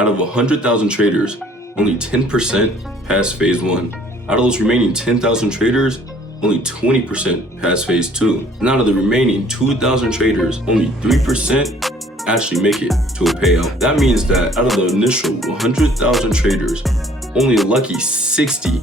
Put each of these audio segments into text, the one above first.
Out of 100,000 traders, only 10% pass phase 1. Out of those remaining 10,000 traders, only 20% pass phase 2. And out of the remaining 2,000 traders, only 3% actually make it to a payout. That means that out of the initial 100,000 traders, only a lucky 60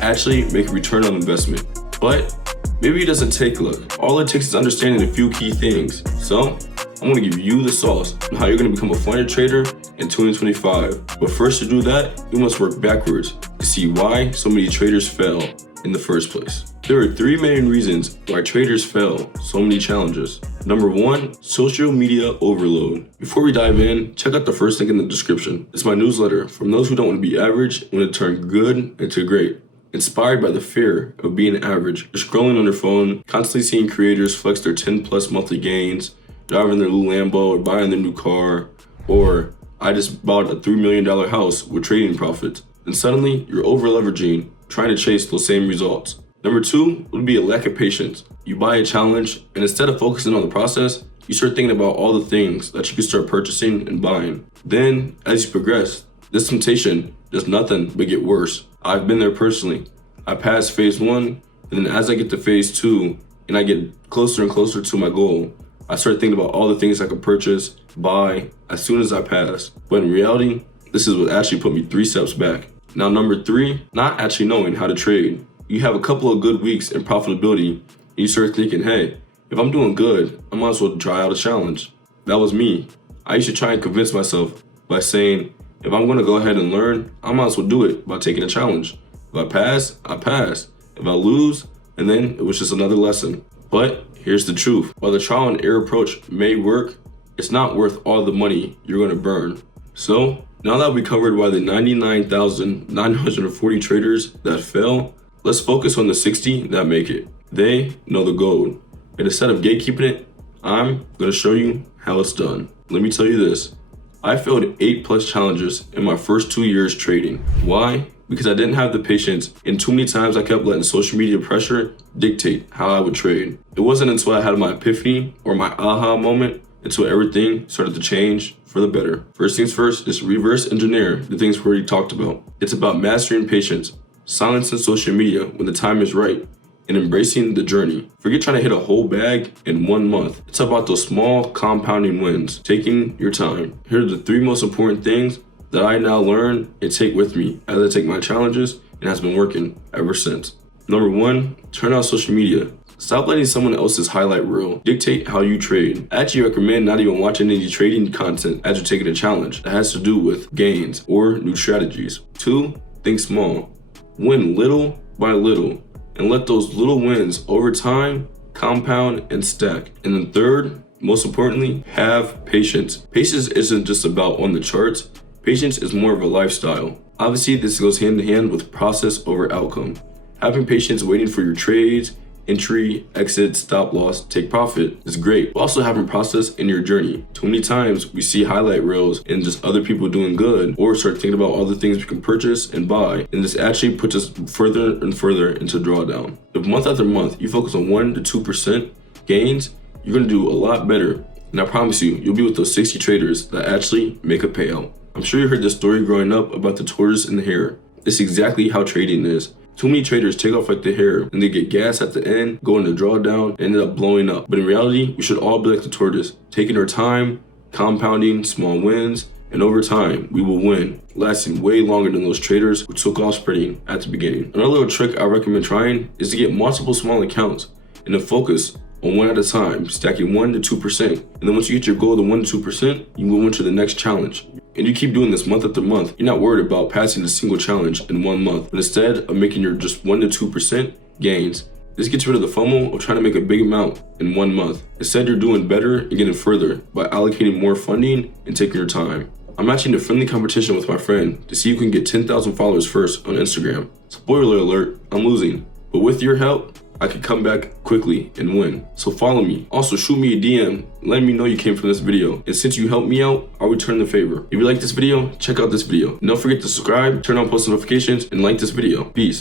actually make a return on investment. But maybe it doesn't take luck. All it takes is understanding a few key things. So I'm gonna give you the sauce on how you're gonna become a funded trader in 2025. But first, to do that, we must work backwards to see why so many traders fail in the first place. There are 3 main reasons why traders fail so many challenges. Number 1, social media overload. Before we dive in, check out the first link in the description. It's my newsletter from those who don't want to be average and want to turn good into great. Inspired by the fear of being average, just scrolling on their phone, constantly seeing creators flex their 10+ monthly gains, driving their new Lambo or buying their new car, or I just bought a $3 million house with trading profits. And suddenly you're over leveraging, trying to chase those same results. Number 2 would be a lack of patience. You buy a challenge, and instead of focusing on the process, you start thinking about all the things that you can start purchasing and buying. Then, as you progress, this temptation does nothing but get worse. I've been there personally. I passed phase 1, and then as I get to phase 2, and I get closer and closer to my goal, I start thinking about all the things I could purchase, buy, as soon as I pass. But in reality, this is what actually put me 3 steps back. Now, number 3, not actually knowing how to trade. You have a couple of good weeks in profitability, and you start thinking, hey, if I'm doing good, I might as well try out a challenge. That was me. I used to try and convince myself by saying, if I'm gonna go ahead and learn, I might as well do it by taking a challenge. If I pass, I pass. If I lose, and then it was just another lesson. But here's the truth. While the trial and error approach may work, it's not worth all the money you're gonna burn. So now that we covered why the 99,940 traders that fail, let's focus on the 60 that make it. They know the gold. And instead of gatekeeping it, I'm gonna show you how it's done. Let me tell you this. I failed 8+ challenges in my first 2 years trading. Why? Because I didn't have the patience, and too many times I kept letting social media pressure dictate how I would trade. It wasn't until I had my epiphany or my aha moment until everything started to change for the better. First things first is reverse engineer the things we already talked about. It's about mastering patience, silencing social media when the time is right, and embracing the journey. Forget trying to hit a whole bag in 1 month. It's about those small compounding wins, taking your time. Here are the 3 most important things that I now learn and take with me as I take my challenges, and has been working ever since. Number 1, turn off social media. Stop letting someone else's highlight reel dictate how you trade. I actually recommend not even watching any trading content as you're taking a challenge that has to do with gains or new strategies. 2, think small. Win little by little, and let those little wins over time compound and stack. And then 3rd, most importantly, have patience. Patience isn't just about on the charts. Patience is more of a lifestyle. Obviously, this goes hand in hand with process over outcome. Having patience waiting for your trades, entry, exit, stop loss, take profit is great. But also having process in your journey. Too many times we see highlight reels and just other people doing good, or start thinking about all the things we can purchase and buy, and this actually puts us further and further into drawdown. If month after month you focus on 1 to 2% gains, you're gonna do a lot better. And I promise you, you'll be with those 60 traders that actually make a payout. I'm sure you heard the story growing up about the tortoise and the hare. It's exactly how trading is. Too many traders take off like the hare and they get gas at the end, go into drawdown, and end up blowing up. But in reality, we should all be like the tortoise, taking our time, compounding small wins, and over time, we will win, lasting way longer than those traders who took off spreading at the beginning. Another little trick I recommend trying is to get multiple small accounts and to focus on 1 at a time, stacking 1 to 2%. And then once you get your goal to 1 to 2%, you move into the next challenge. And you keep doing this month after month. You're not worried about passing a single challenge in 1 month, but instead of making your just 1 to 2% gains, this gets rid of the FOMO of trying to make a big amount in 1 month. Instead, you're doing better and getting further by allocating more funding and taking your time. I'm matching a friendly competition with my friend to see who can get 10,000 followers first on Instagram. Spoiler alert, I'm losing. But with your help, I could come back quickly and win. So follow me. Also shoot me a DM, letting me know you came from this video. And since you helped me out, I'll return the favor. If you like this video, check out this video. And don't forget to subscribe, turn on post notifications, and like this video. Peace.